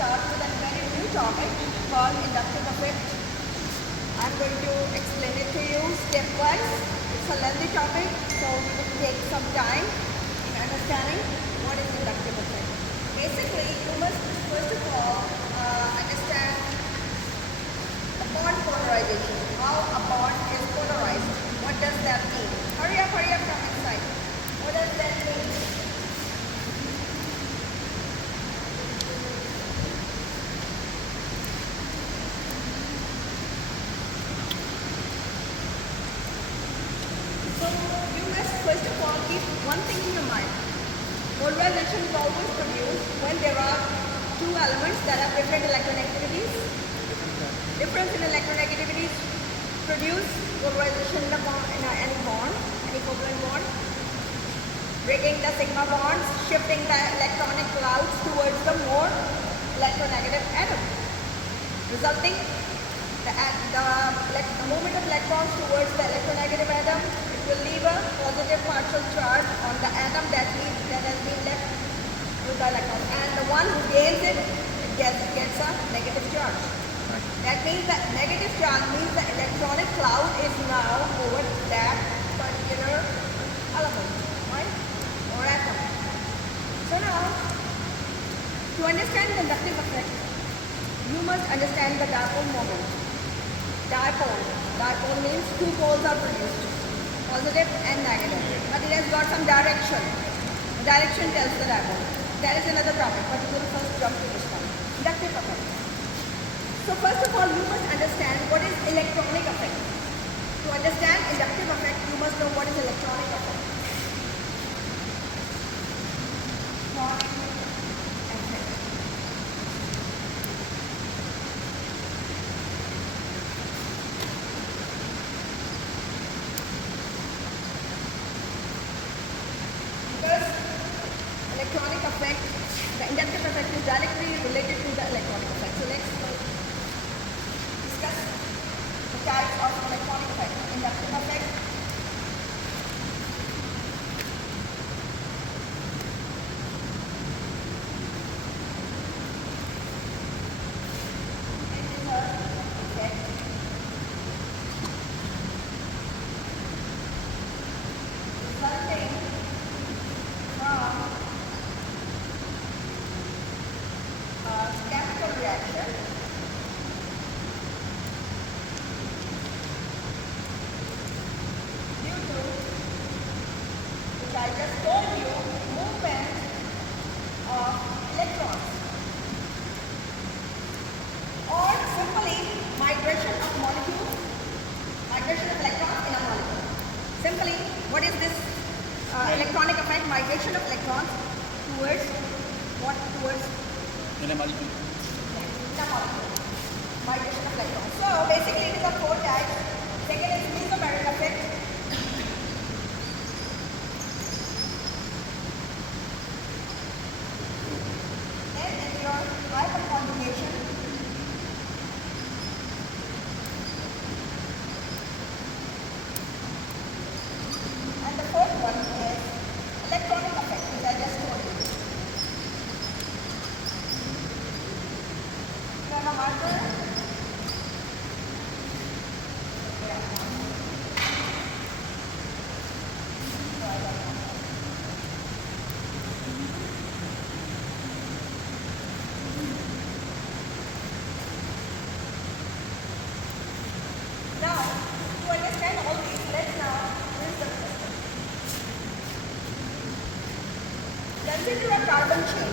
start with a very new topic called inductive effect. I'm going to explain it to you stepwise. It's a lengthy topic, so we will take some time in understanding what is inductive effect. Basically, you must first of all understand the bond polarization. How a bond is polarized. What does that mean? Hurry up from inside. What does that mean? So you must first of all keep one thing in your mind. Polarization is always produced when there are two elements that have different electronegativities. Difference in electronegativities produce polarization in any bond, any covalent bond, breaking the sigma bonds, shifting the electronic clouds towards the more electronegative atom, resulting the movement of electrons towards the electronegative atom. It will leave a positive partial charge on the atom that has been left with the electron, and the one who gains it gets a negative charge. That means the negative charge means the electronic cloud is now over that particular element, right, or atom. So now, to understand the inductive effect, you must understand the dipole moment. Dipole means two poles are produced, positive and negative, but it has got some direction. The direction tells the dipole. That is another topic, but we will first jump to this one. Inductive effect. So first of all, you must understand what is electronic effect. To understand inductive effect, you must know what is electronic effect. Because electronic effect, the inductive effect is directly related to the electronic effect. So let's discuss the types of electronic effect. Inductive effect. It is a effect resulting from a chemical reaction due to, which I just told you, movement of electrons, or simply migration of molecules, migration of electrons in a molecule. Simply, what is this electronic effect? Migration of electrons towards what? Towards in a molecule. the molecule. Migration of electrons. So basically it is of four types. Second is mesomeric effect. Then is your hyperconjugation. And the fourth one is electronic effect, which I just told you. You have a marker? Now, to understand all these, let's now use the system. Consider a carbon chain.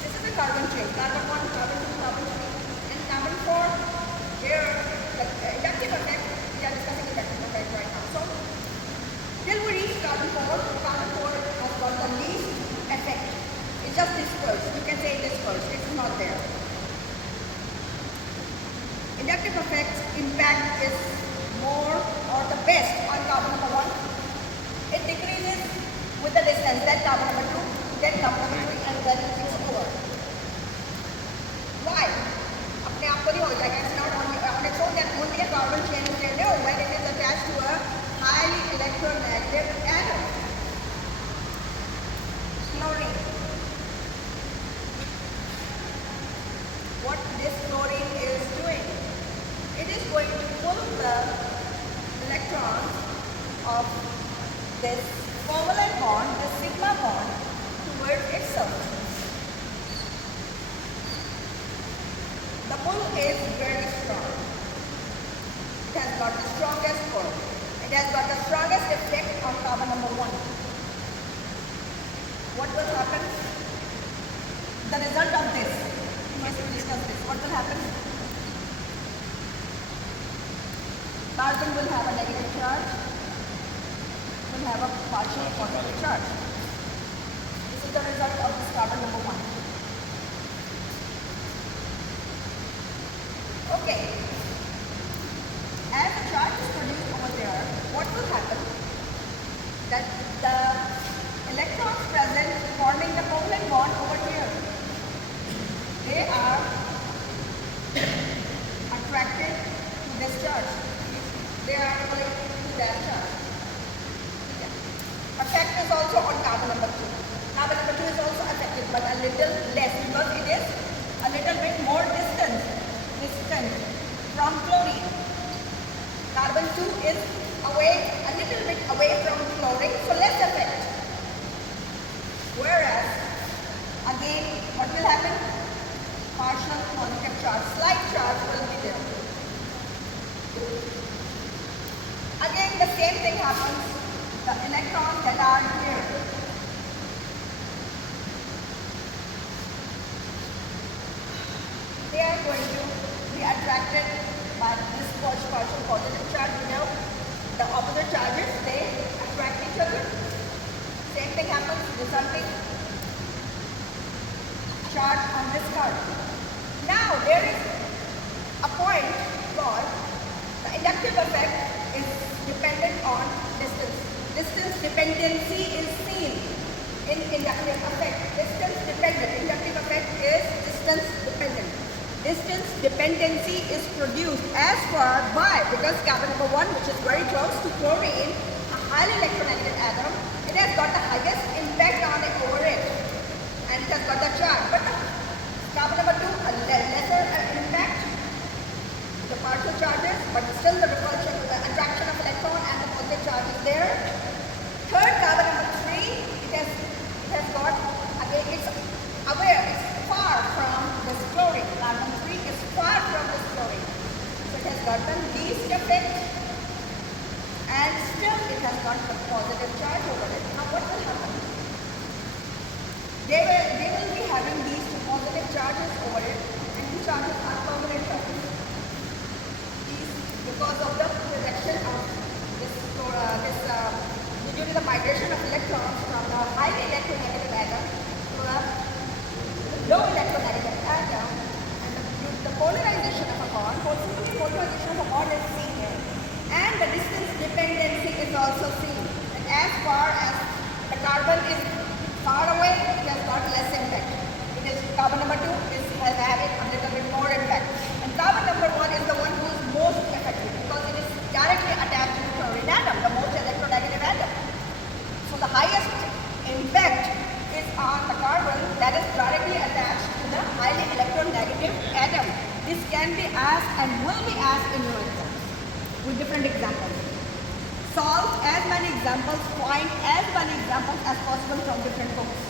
This is a carbon chain. Carbon 1, carbon 2, carbon 3, and carbon 4. Here, the inductive effect, we are discussing inductive effect right now. So, till we reach carbon 4 has got the least effect. It's just dispersed. You can say dispersed. It's not there. Inductive effect's impact is more or the best on carbon number 1. It decreases with the distance, then carbon number 2, then carbon number 3, and then it's over. Why? अपने आप को नहीं हो जाएगा. It's not on its own that only pull is very strong. It has got the strongest pull. It has got the strongest effect on carbon number 1. What will happen? The result of this, we must discuss this. What will happen? Carbon will have a negative charge, will have a partial positive charge. This is the result of this carbon number 1. Okay. As the charge is produced over there, what will happen? That the electrons present forming the covalent bond over here, they are attracted to this charge. They are going to that charge. Okay. Effect is also on carbon number 2. Carbon number 2 is also affected, but a little less because it is a little bit more distant from chlorine. Carbon 2 is away, a little bit away from chlorine, so less effect. Whereas, again, what will happen? Partial positive charge, slight charge will be there. Again, the same thing happens. The electrons that are here, they are going to be attracted by this partial positive charge. You know, the opposite charges, they attract each other. Same thing happens, resulting charge on this card. Now, there is a point called the inductive effect is dependent on distance. Distance dependency is seen in inductive effect. Distance dependent. Inductive effect is distance dependent. Distance dependency is produced as far by, because carbon number 1, which is very close to chlorine, a highly electronegative atom, it has got the highest impact on it over it, and it has got the charge. But carbon number 2, a lesser impact, the partial charges, but still the repulsion, the attraction of electron and the positive charge is there. Third, carbon number 3, it has got, again, it's aware, it's far from this chlorine. Carbon 3 is far from this chlorine. So it has got the least effect, and still it has got the positive charge over it. Now what will happen? They will be having these two positive charges over it, and these charges are permanent charges. Because of the projection of due to the migration of electrons from the high electronegative atom to the low electronegative atom, and the polarization of a bond, polarization of a bond is seen here, and the distance dependency is also seen. And as far as the carbon is far away, it has got less impact. It is carbon number 2 has having a little bit more impact, and carbon number 1 is the one who is most effective because it is directly attached to the chlorine atom, the most electronegative atom. So the highest impact is on the carbon that is directly attached to the highly electronegative atom. This can be asked and will be asked in your exams with different examples. Solve as many examples, find as many examples as possible from different books.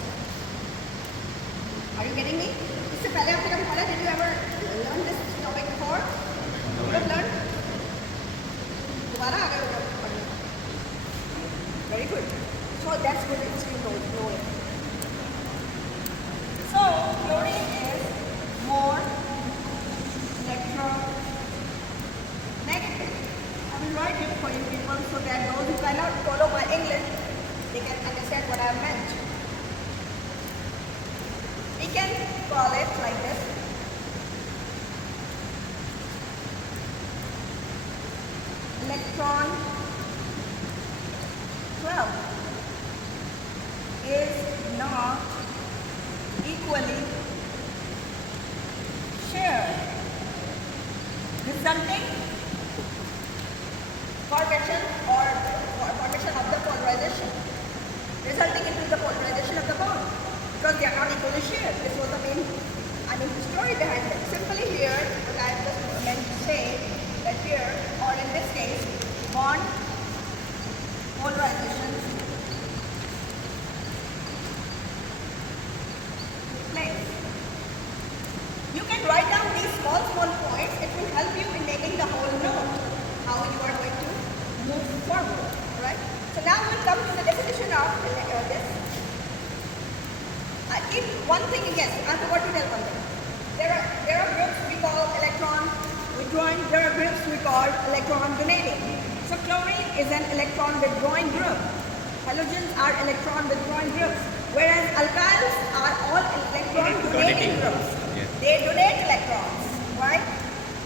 Are you getting me? इससे पहले आपने कभी पढ़ा? Did you ever learn this topic before? You have learned? दोबारा आ गए हो पढ़ने? Very good. So that's good. It's you know it. So chlorine is more electronegative. I will write it for you people so that those who cannot follow my English, they can understand what I meant. We can call it like this. Electron 12 is not equally shared, resulting formation of the polarization, resulting into the polarization of the bond, because they are not equally shared. This was the main, story behind it. Simply here, what I just meant to say, that here, or in this case, bond polarization place. You can write down these small one thing, yes, I forgot to tell one thing. There are groups we call electron withdrawing, there are groups we call electron donating. So chlorine is an electron withdrawing group. Halogens are electron withdrawing groups, whereas alkyls are all electron donating groups. Yes. They donate electrons, right?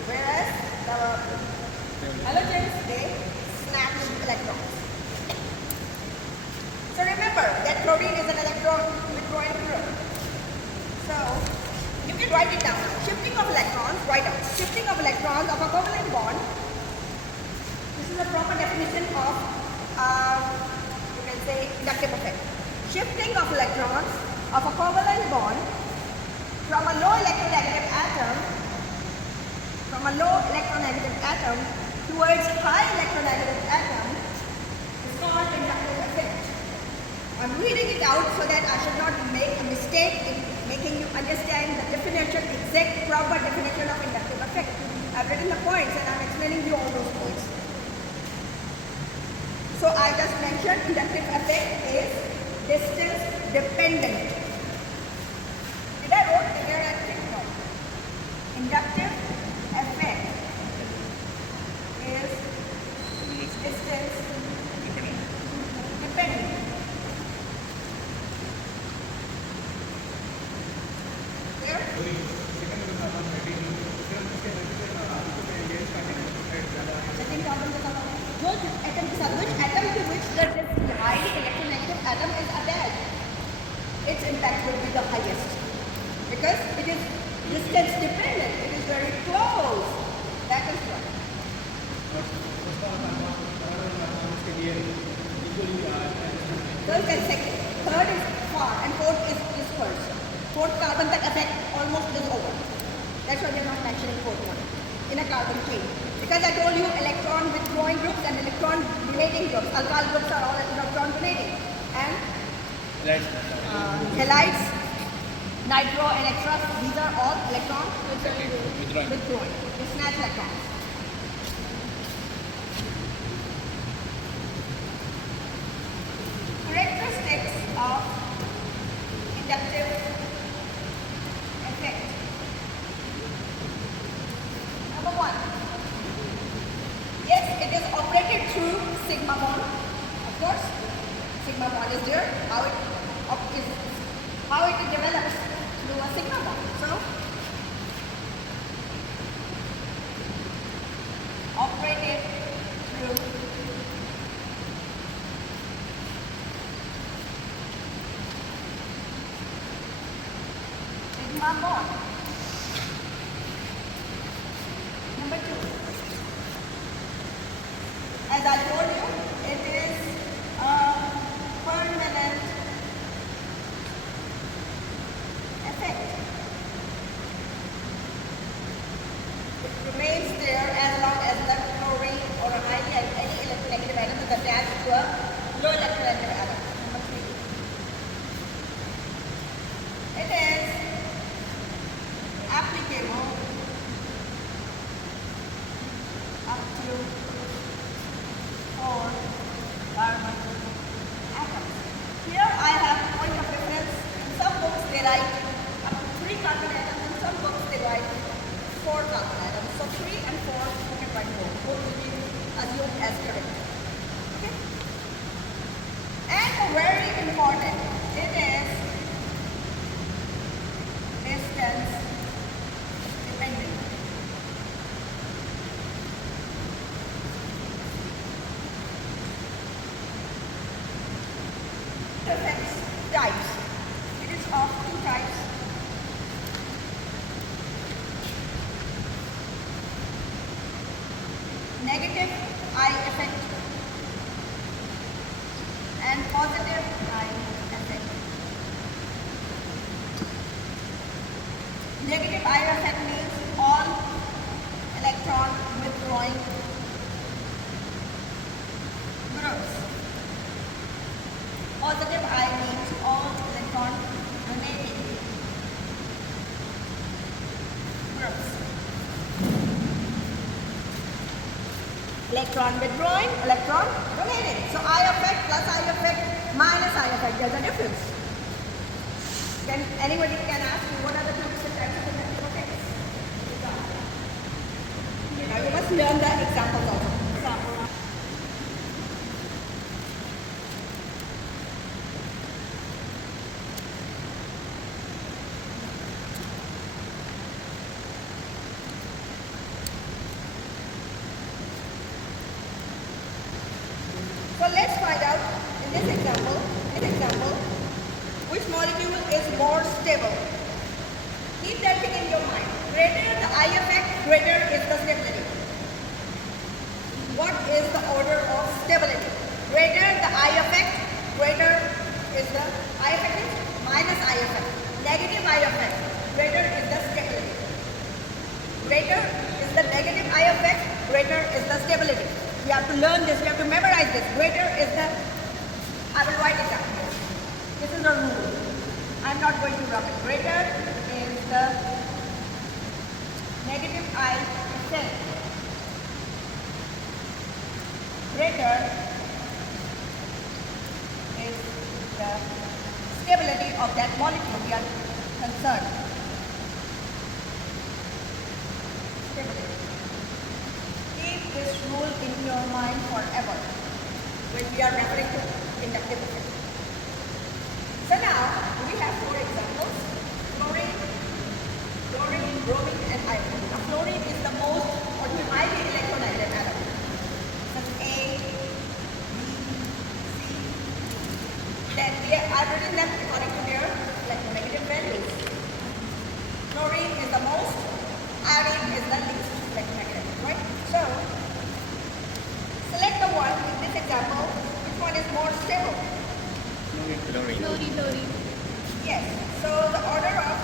Whereas the halogens, they snatch electrons. So remember that chlorine is an electron withdrawing group. So you can write it down. Shifting of electrons, write down. Shifting of electrons of a covalent bond. This is a proper definition of, you can say, inductive effect. Shifting of electrons of a covalent bond from a low electronegative atom, towards high electronegative atom is called inductive effect. I'm reading it out so that I should not make a mistake in making you understand the definition, exact proper definition of inductive effect. I've written the points and I'm explaining you all those points. So I just mentioned inductive effect is distance dependent. Did I wrote here and think? No. Inductive effect is distance dependent. There? Second carbon के साथ which atom to which the highly electronegative atom is attached, its impact will be the highest because it is distance dependent. It is very close. That is why. First and second. Third is far and fourth is dispersed. Fourth carbon that effect almost is over. That's why we are not mentioning fourth one in a carbon chain. Because I told you electron withdrawing groups and electron donating groups. Alkyl groups are all electron donating. And halides, nitro and extra, these are all electron withdrawing. They snatch electrons. Characteristics of inductive effect. Number one. Yes, it is operated through sigma bond. Of course, sigma bond is there. How it develops through a sigma bond. So, operated through sigma bond. Number two. As I told you, it is a permanent effect. It remains there as long as the chlorine or any electronegative atom is attached to a low electronegative atom. Number three. It is applicable up to 4 carbon atoms. Here I have point of difference. In some books they write up to 3 carbon atoms. In some books they write 4 carbon atoms. So 3 and 4 you can write 4. Both will be assumed as correct. Okay? And very important, it is distance dependent. Effects types. It is of 2 types. Negative eye effect and positive eye effect. Negative eye effect means all electron withdrawing groups. Positive eye means all electron donating groups. Electron withdrawing, electron donating. So eye effect plus eye effect minus eye effect, there's a difference. Anybody can ask me what are the two different types of inductive effects? Now you must learn the examples also. So let's find out in this example, which molecule is more stable. Keep that thing in your mind. Greater the I effect, greater is the stability. What is the order of stability? Greater the I effect, greater is the I effect is minus I effect. Negative I effect, greater is the stability. Greater is the negative I effect, greater is the stability. You have to learn this, you have to memorize this. Greater is the, I will write it down. This is a rule. I'm not going to rub it. Greater is the negative I effect. Greater is the stability of that molecule we are concerned. Stability. Keep this rule in your mind forever when we are referring to inductive effect. So now we have 4 examples: fluorine, bromine, and iodine. Now fluorine is the most or the highly electronegative atom. Such A, B, C. Then I've written them according to their electronegative values. Fluorine is the most, iodine is the least electronegative, right? So select the one in this example. Which one is more stable? Fluorine. Yes. So the order of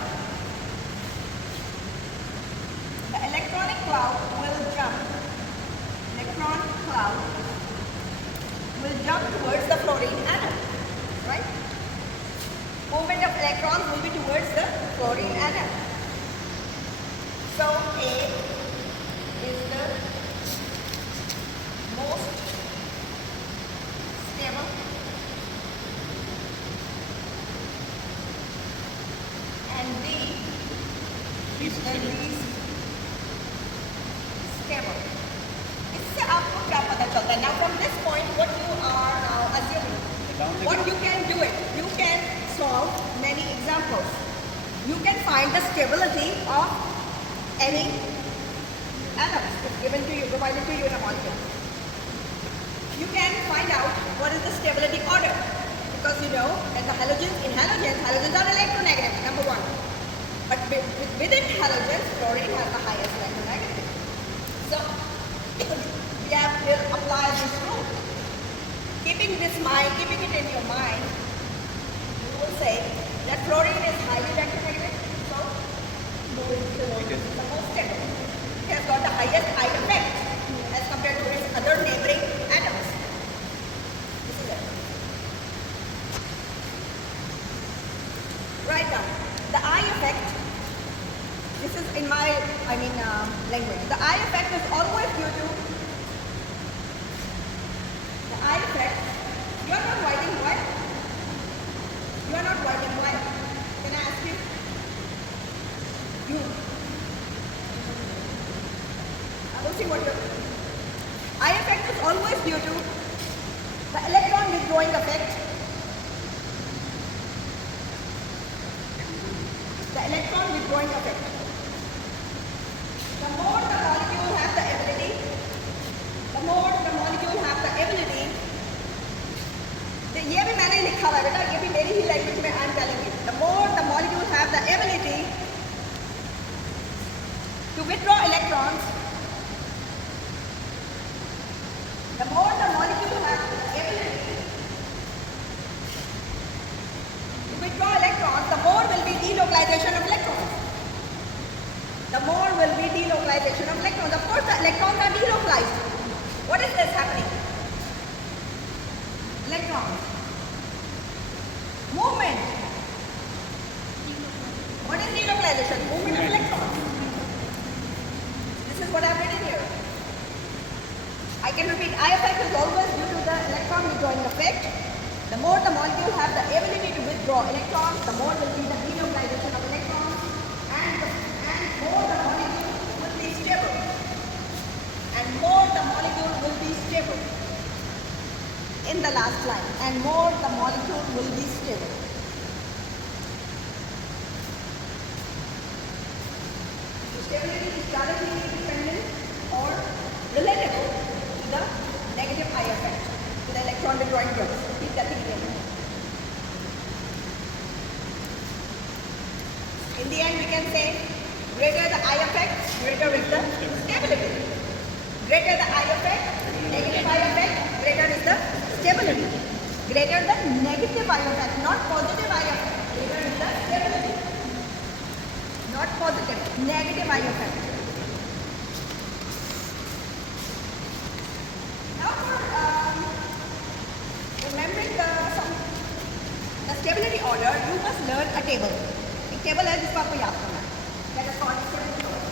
the electronic cloud will jump. Electron cloud will jump towards the fluorine atom, right? Movement of electrons will be towards the fluorine atom. So A is the most stable. And D is the least stable. इससे आपको क्या पता चलता है? Now from this point, what you are now assuming, what you can do it, you can solve many examples. You can find the stability of any atoms if given to you, provided to you in a molecule. You can find out what is the stability order. Because you know that the halogens are electronegative, number 1. But within halogens, fluorine has the highest electronegativity. So we have to apply this rule. Keeping it in your mind, you will say that fluorine is highly electronegative, so fluorine is the most stable. It has got the highest I effect as compared to its other neighboring atoms. This is it. Right now, the I effect, this is in my, language. The I effect is always due to, the I effect, you are not writing what? You are not writing what? Can I ask you? You. I will see what you're doing. I effect is always due to the electron withdrawing effect. The electron withdrawing effect. The more the molecule has the ability, ये भी मैंने लिखा हुआ है बेटा, ये भी मेरी ही लैंग्वेज में I am telling you. The more the molecules have the ability to withdraw electrons, the more the molecule has the ability to withdraw electrons, the more will be delocalization of electrons. The more will be delocalization of electrons. Of course, the electrons are delocalized. What is this happening? Electrons. Movement. What is delocalization? Movement of electrons. This is what I have written here. I can repeat. I effect is always due to the electron withdrawing effect. The more the molecule have the ability to withdraw electrons, the more will be the denucleation of electrons, and more the molecule will be stable. And more the molecule will be stable. In the last line, and more the molecule will be stable. So stability is directly dependent or relatable to the negative I effect, to the electron withdrawing drugs. Keep that thing in mind. In the end, we can say greater the I effect, greater is the stability. Greater the I effect, negative I effect, greater is the stability. Greater the negative I effect, not positive I effect. Greater is the stability. Not positive, negative I effect. Now for remembering the stability order, you must learn a table. एक table है जिसको आपको याद करना है. That is called stability order.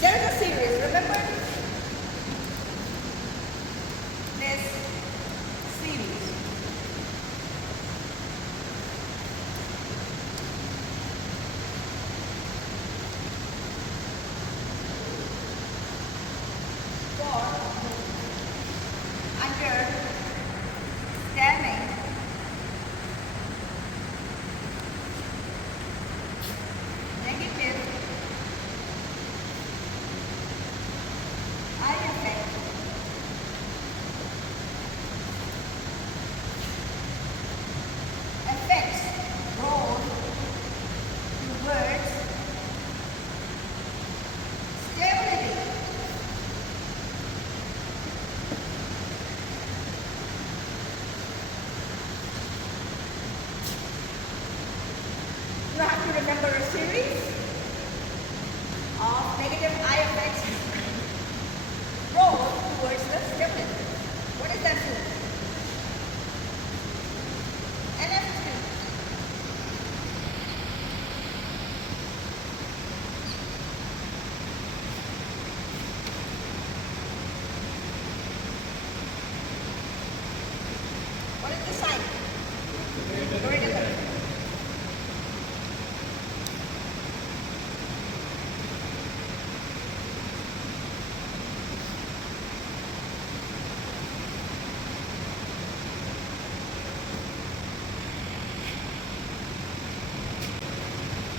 There is a series, remember this series. For understanding negative I effect affects road towards stability. You have to remember a series of negative I effects roll towards the stability. What is that series? NF2. What is the sign? Greater than.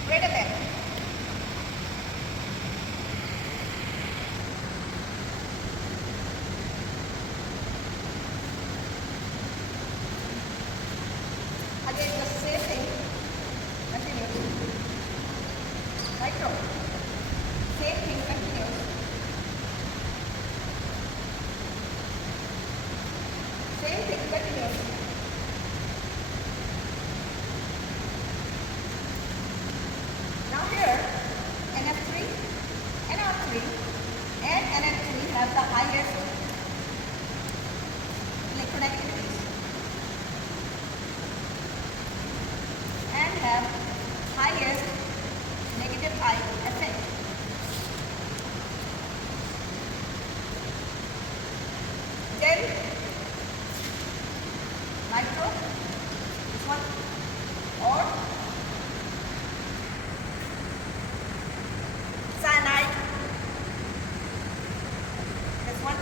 Greater than. Again, the same thing. Continues. Micro. Same thing continues. Same thing continues. Now here, NF3, NR3, and NF3 have the highest electronegativities and have highest negative I effect. Then micro, this one, or cyanide, this one,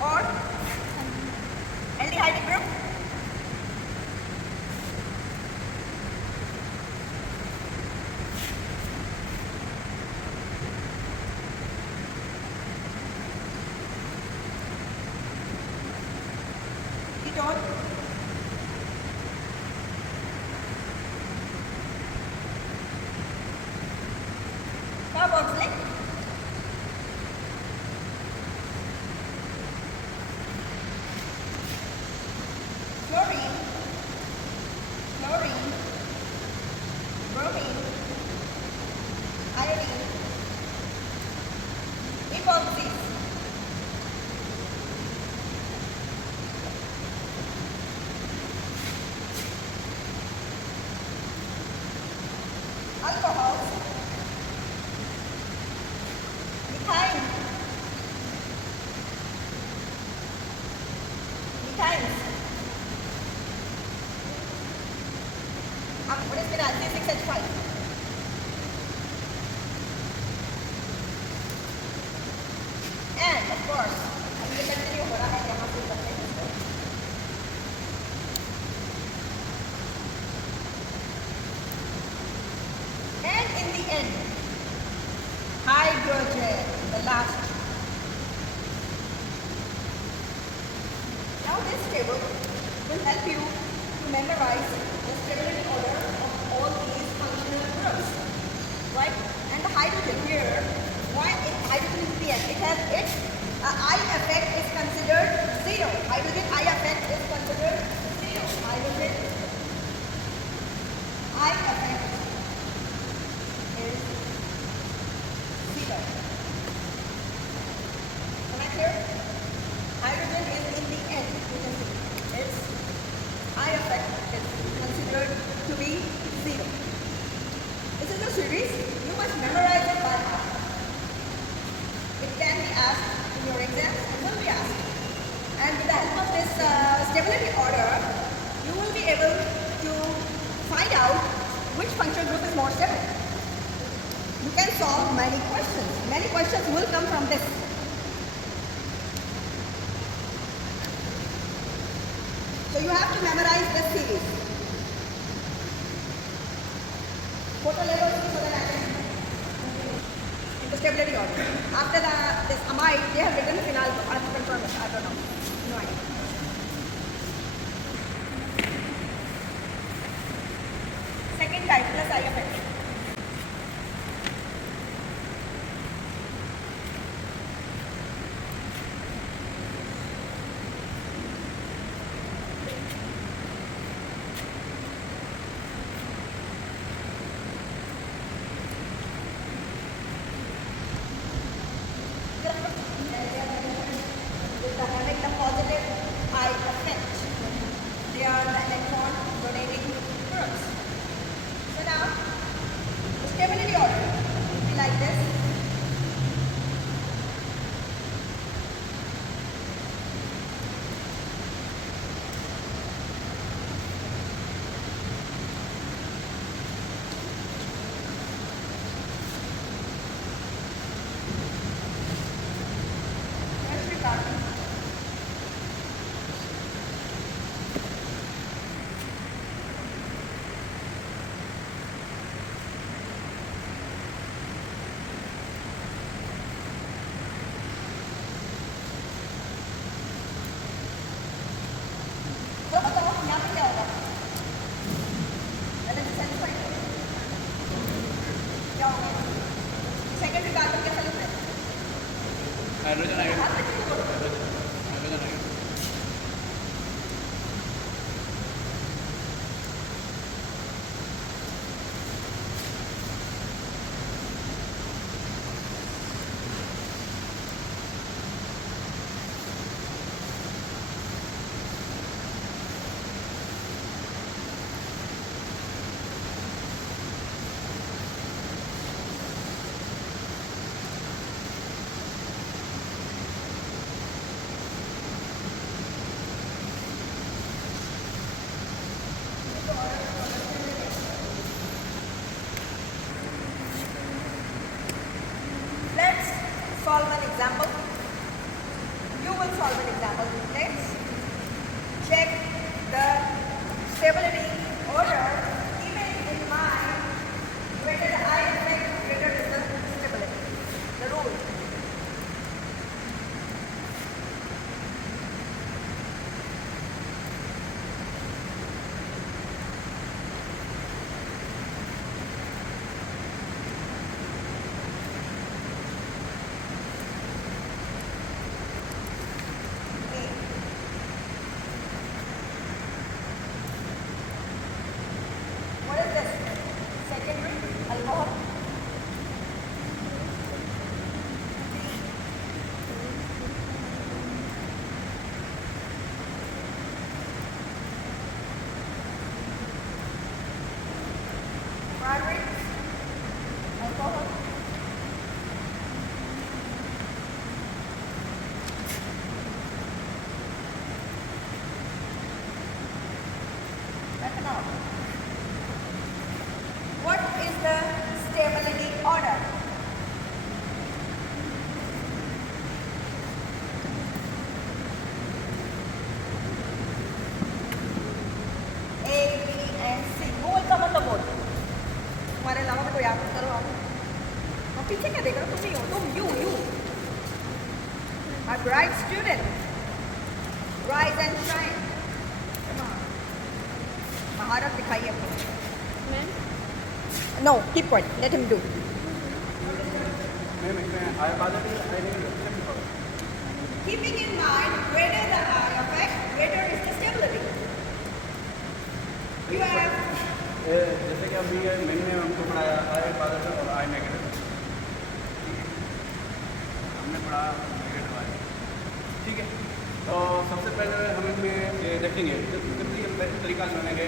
or aldehyde group, ketone, carboxylic, chlorine, bromine, iodine, epoxies, alcohols, What is phenol? C6H5. And of course, हम ये continue हो रहा है यहाँ से करते हैं इसको. And in the end, hydrogen, the last. Now this table will help you to memorize the stability order of all these functional groups, right? And the hydrogen here, why hydrogen is the end? It has its I effect is considered 0. Hydrogen I effect is considered 0. Hydrogen I effect is 0. Am I clear? Hydrogen is in the end. You can see its I effect is considered to be 0. This is a series. You must memorize it by heart. It can be asked in your exams. It will be asked. And with the help of this stability order, you will be able to find out which functional group is more stable. You can solve many questions. Many questions will come from this. So you have to memorize this series. Photo level so that I can in the stability order. After this amide, they have written phenol. I have to confirm it. I don't know. No idea. Second type plus I effect. Having the positive I effect. They are the electron donating groups. So now, the stability order will be like this. Tertiary carbon. तो बताओ यहाँ पे क्या होगा? क्या होगा? Secondary carbon कैसा लिख रहे हैं? हाइड्रोजन आएगा. Let's solve an example. You will solve an example. Let's check the stability order. Keeping in mind, greater the I effect, greater is the stability. The rule. My bright student. Rise and shine. Come on. Maharat दिखाइए अपना. Ma'am? No, keep quiet. Let him do. Ma'am, इसमें I positive, I negative. Keeping in mind, greater the I effect, greater is the stability. You have जैसे कि अभी मैंने हमको पढ़ाया I positive और I negative. हमने पढ़ा negative I. ठीक है. तो सबसे पहले हम इसमें ये देखेंगे कितनी तरीका जानेंगे.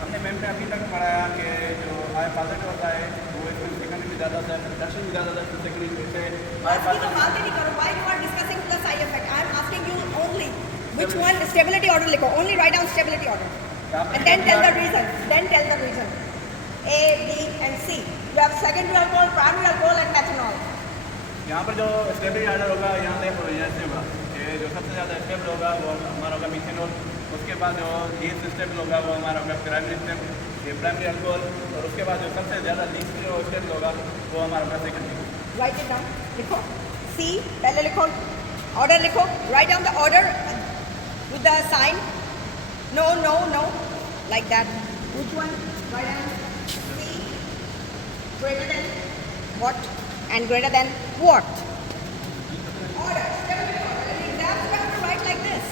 हमने मैम ने अभी तक पढ़ाया कि जो I positive होता है वो इसमें सेकेंडरी में ज़्यादा होता है, रिडक्शन में ज़्यादा होता है, सेकेंडरी में से I Ask positive. की तो बात ही नहीं करो. Why you are discussing plus I effect? I am asking you only which one stability order लिखो. Only write down stability order. And then tell the reason. Then tell the reason. A, B, and C. You have secondary alcohol, primary alcohol, and methanol. यहाँ पर जो stable order होगा यहाँ से ऐसे होगा कि जो सबसे ज़्यादा स्टेबल होगा वो हमारा होगा मिथेनॉल. उसके बाद जो लीस्ट स्टेबल होगा वो हमारा होगा प्राइमरी स्टेप, ये प्राइमरी अल्कोहल. और उसके बाद जो सबसे ज़्यादा लीस्ट जो स्टेबल होगा वो हमारा होगा सेकेंडरी. Write it down. लिखो. C. पहले लिखो. Order लिखो. Write down the order with the sign. No, no, no. Like that. Which one? Write down. C. Greater than what? And greater than what? Order. Stability order. In exams, you have to write like this.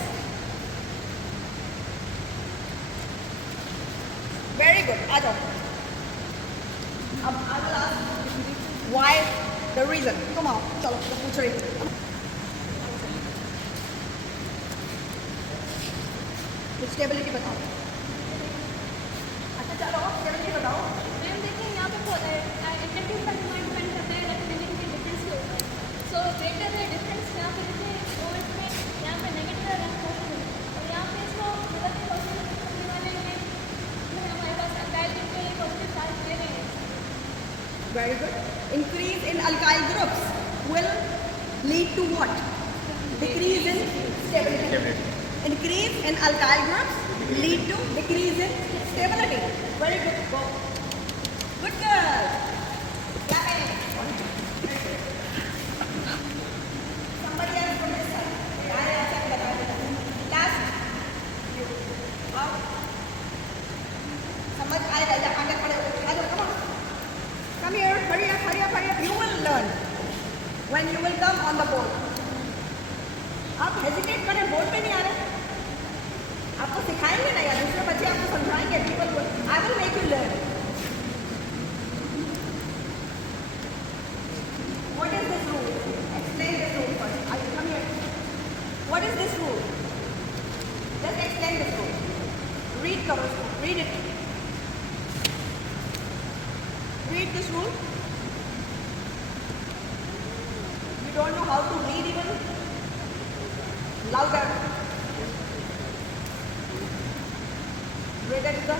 Very good. आ जाओ. अब I will ask why the reason. Come on. चलो पूछ रही. Stability बताओ. अच्छा चलो stability बताओ. Ma'am देखिए यहाँ पे इंडक्टिव का डिमांड डिपेंड करता है इलेक्ट्रोमैग्नेटिक के डिफरेंस के ऊपर. सो ग्रेटर है डिफरेंस यहाँ पे देखिए वो इसमें यहाँ पे नेगेटिव है पॉजिटिव और यहाँ पे इसको मतलब पॉजिटिव करने वाले में हमारे पास अल्काइल ग्रुप के लिए पॉजिटिव चार्ज दे रहे हैं. Very good. Increase in alkyl groups will lead to what? Decrease in stability. Increase in alkyl groups lead to decrease in stability. Very good. Go. Good girl. Clapping. Somebody else from this side. I answer बता दो. Last. You. Out. समझ आएगा या आगे खड़े हो. आ जाओ. Come on. Come here. Hurry up. Hurry up. Hurry up. You will learn when you will come on the board. आप हेजिटेट करें, बोर्ड पे नहीं आ रहे. आपको सिखाएंगे ना या दूसरे बच्चे आपको समझाएंगे. People I will make you learn. What is this rule? Explain this rule first. I come here. What is this rule? Just explain this rule. Read करो इसको. Read it. Read this rule. You don't know how to read even? Louder. Greater is the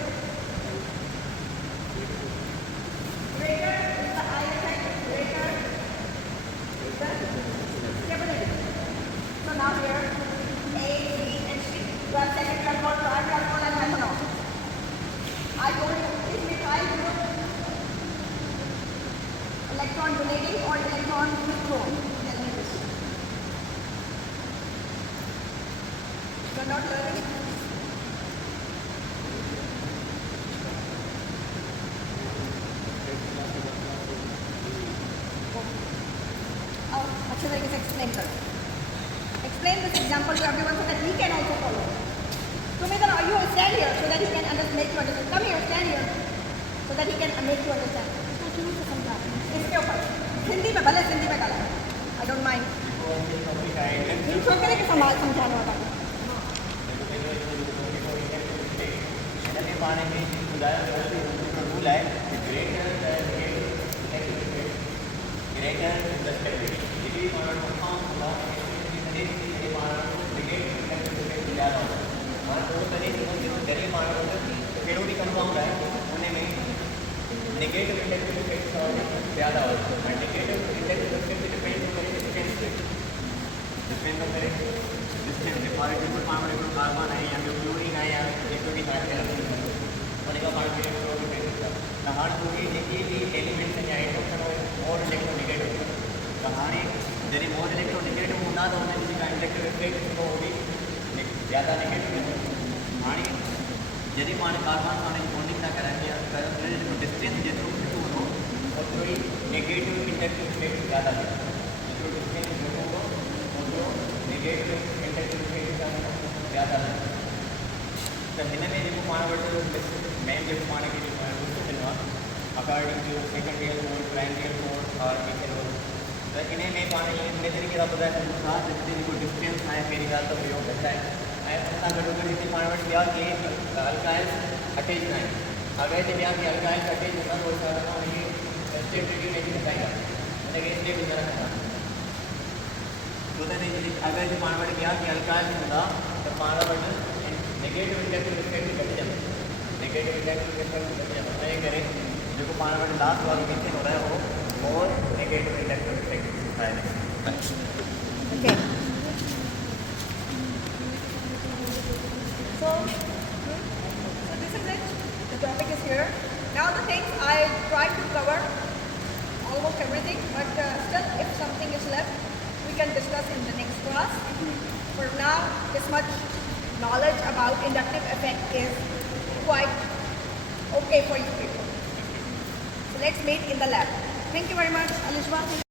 I effect. Greater is the stability. So now here A, B, and C. You have secondary alcohol, primary alcohol, and methanol. I told you is methyl group electron donating or electron withdrawing. Tell me this. You are not learning. अच्छे तरीके से explain करो. Explain this example to everyone so that he can also follow. तुम इधर आओ. You stand here so that he can make you understand. Come here, stand here so that he can make you understand. इसको शुरू से समझा. इसके ऊपर हिंदी में भले हिंदी में डाला. I don't mind. इन छोकरे के समाज समझाने वाला. पानी में रूल है ग्रेटर फेरोडी कंपाउंड है उनमें नेगेटिव इंडेक्टिव इफेक्ट ज़्यादा होता है. नेगेटिव इंडेक्टिव इफेक्ट डिपेंड करे डिफरेंस पे डिपेंड करे डिस्टेंस फॉर एग्जांपल पानी में कार्बन है या क्लोरीन है या इलेक्ट्रोनिक है का पार्ट में तो डिपेंड कहानी होगी देखिए कि एलिमेंट से या इलेक्ट्रॉन और इलेक्ट्रोनेगेटिव कहानी जरी मोर इलेक्ट्रोनिगेटिव होना तो उन्हें किसी का इंडक्टिव इफेक्ट तो होगी ज़्यादा नेगेटिव आणि जरी पाण कार्बन पाण बॉन्डिंग ना करांगे जो डिस्टेंस जेतिरो घटि हूंदो ओतिरो ई नेगेटिव इंडक्टिव इफेक्ट ज़्यादा है जेतिरो डिस्टेंस घटि हूंदो ओतिरो नेगेटिव इंडक्टिव इफेक्ट ज़्यादा है तो हिन में जेको पाण वटि मेन जेको पाण खे ॾिसो ॾिनो आहे according to second year course primary year course और टीचर कोर्स तो इन में पाण इन तरीक़े सां ॿुधाए सघूं था जिते जेको डिस्टेंस आहे पहिरीं ॻाल्हि त प्रयोग कंदा आहिनि ऐं उन सां गॾोगॾु हिते पाण वटि ॿिया के अल्काइल्स अटैच न आहिनि अगरि हिते ॿिया के अल्काइल्स अटैच हूंदा त उस हिसाब सां उनखे स्टेट रेडियो में रखाईंदा उनखे स्टेट में रखंदा छो त अगरि हिते पाण वटि ॿिया के अल्काइल्स हूंदा त पाण वटि नेगेटिव इंडक्टिव इफेक्ट घटिजंदो नेगेटिव इंडक्टिव इफेक्ट घटिजंदो उनजे करे जेको पाण वटि लास्ट वारो मीथेन हो रहियो हो और नेगेटिव इंडक्टिव इफेक्ट आहे Okay. So this is it. The topic is here. Now the things I tried to cover almost everything, but still if something is left, we can discuss in the next class. For now, this much knowledge about inductive effect is quite okay for you people. So let's meet in the lab. Thank you very much, Alishba.